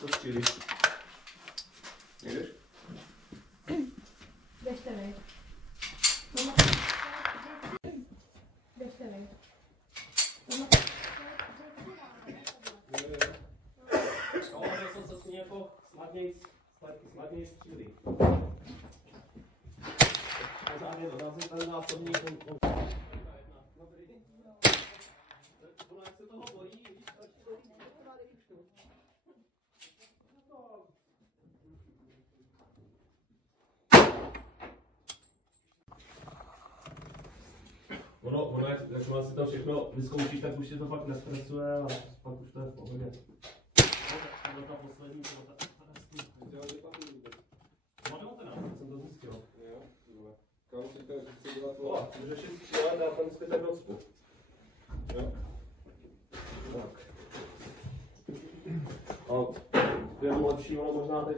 Co střílíš? Jdeš? Běžte vej. Běžte vej. Ale jsem se s ní jako snadněji střílí. Pořádně dorazím tady násobný Ono jak se toho bojí, víš, Ono, jak si to všechno vyzkoušíš, tak už si to fakt nestresuje a pak už to je v pohodě. No, ta poslední, to ta 19 jsem to zjistil. Jo, kam si to chci dělat tvoje? Můžeš jít střílet a ten zbytek docpu. Jo. Tak. A jenom lepší, ono možná teď